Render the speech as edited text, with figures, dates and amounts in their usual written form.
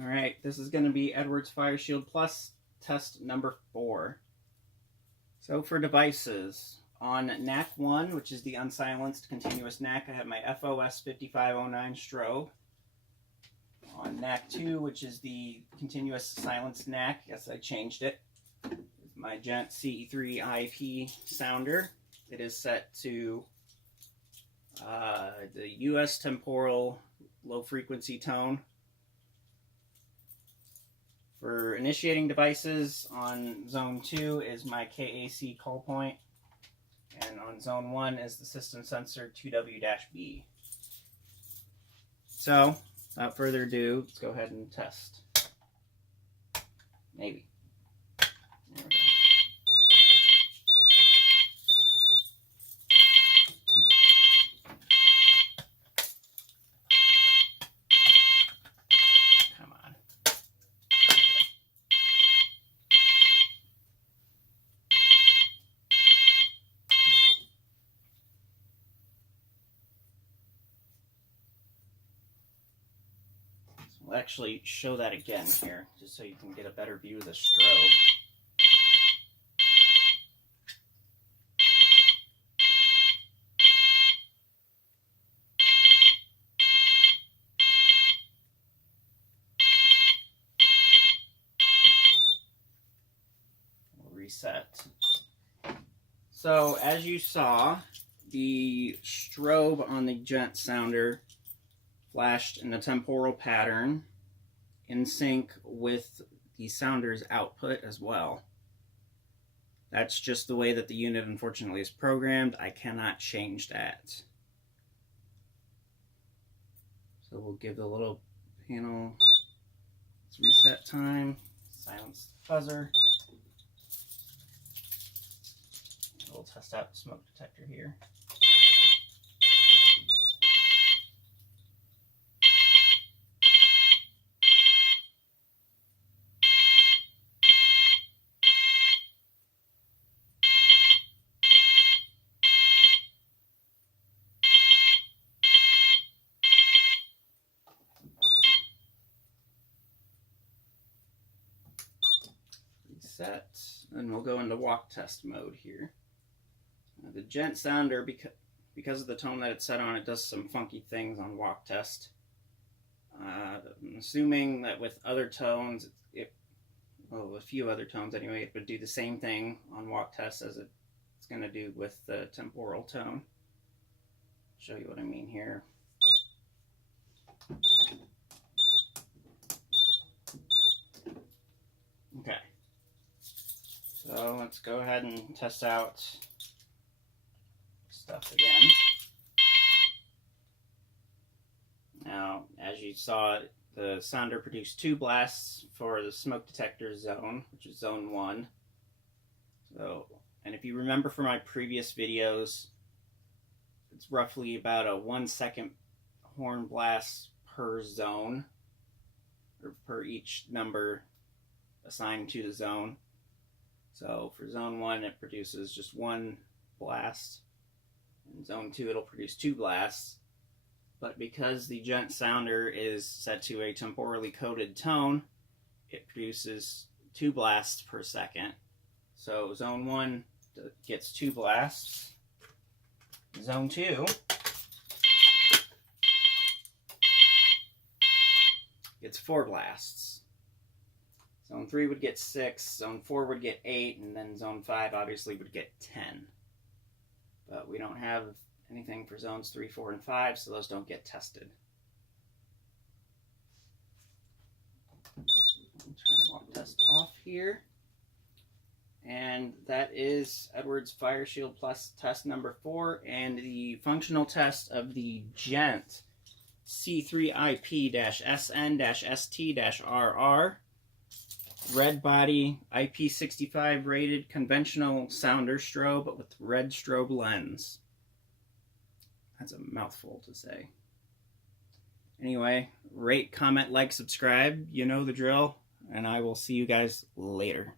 All right, this is going to be Edwards FireShield Plus test number 4. So for devices, on NAC 1, which is the unsilenced continuous NAC, I have my FOS 5509 strobe. On NAC 2, which is the continuous silenced NAC, yes, I changed it, my Gent CE3 IP sounder. It is set to the US temporal low frequency tone. For initiating devices, on zone 2 is my KAC call point, and on zone 1 is the system sensor 2W-B. So, without further ado, let's go ahead and test. Maybe. There we go. We'll actually show that again here, just so you can get a better view of the strobe. We'll reset. So, as you saw, the strobe on the Gent sounder flashed in the temporal pattern in sync with the sounder's output as well. That's just the way that the unit unfortunately is programmed. I cannot change that. So we'll give the little panel its reset time, silence the buzzer. We'll test out the smoke detector here. Reset, and we'll go into walk test mode here. The Gent sounder, because of the tone that it's set on, it does some funky things on walk test. I'm assuming that with other tones, well, a few other tones anyway, it would do the same thing on walk test as it's going to do with the temporal tone. I'll show you what I mean here. Okay. So let's go ahead and test out stuff again. Now, as you saw, the sounder produced 2 blasts for the smoke detector zone, which is zone 1. So, and if you remember from my previous videos, it's roughly about a 1-second horn blast per zone, or per each number assigned to the zone. So for zone 1, it produces just 1 blast. In zone 2, it'll produce 2 blasts. But because the Gent sounder is set to a temporally coded tone, it produces 2 blasts per second. So zone 1 gets 2 blasts. Zone 2 gets 4 blasts. Zone 3 would get 6, Zone 4 would get 8, and then Zone 5 obviously would get 10. But we don't have anything for Zones 3, 4, and 5, so those don't get tested. Turn walk test off here. And that is Edwards FireShield Plus test number 4, and the functional test of the Gent C3IP-SN-ST-RR red body IP65 rated conventional sounder strobe with red strobe lens. That's a mouthful to say. Anyway, rate, comment, like, subscribe. You know the drill, and I will see you guys later.